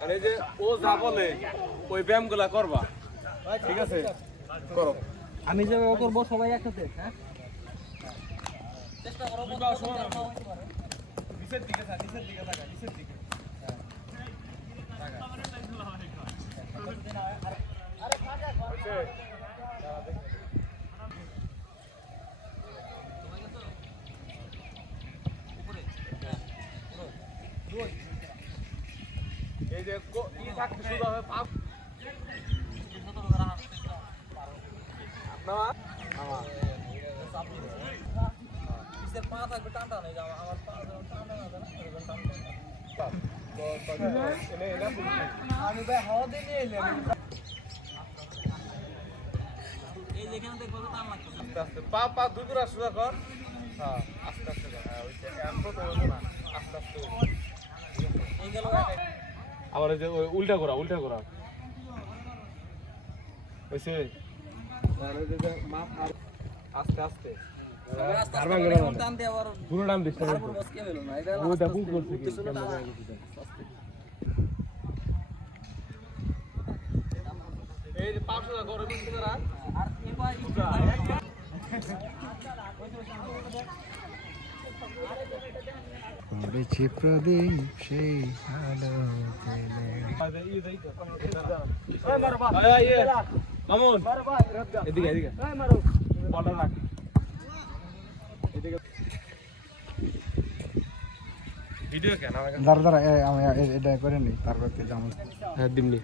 আর এই যে ও যা বলে ওই ব্যায়ামগুলা করবা। ঠিক আছে? করো। আমি যে ও করব সবাই একসাথে হ্যাঁ? নিচের দিকে থাক নিচের দিকে থাকা নিচের দিকে। এই যে ই থাকতে শুরু হবে পাপ। না পা থাকবে টানটা নেই আমার পা টানটা না আমি ভাই হাওয়া দিয়ে নিয়ে এলাম। এই যেখানে দেখব টান লাগতেছে। আস্তে আস্তে পা পা দুই করে সোজা কর হ্যাঁ আস্তে আস্তে হ্যাঁ ওইটা এখন তো না আস্তে আস্তে। এই গেল আবার এই যে ওই উল্টা করা উল্টা করা আস্তে আস্তে। পুরো নাম দিস ওটা ভুল করছে কি। এই যে পা সোজা করো কিন্তু না আর এবার প্রদীপ সেই আলো এদিকে এদিকে বলটা রাখ ভিডিও কেন? দাঁড়া দাঁড়া আমি এটা করে নিই তারপর যাব হ্যাঁ দিমনি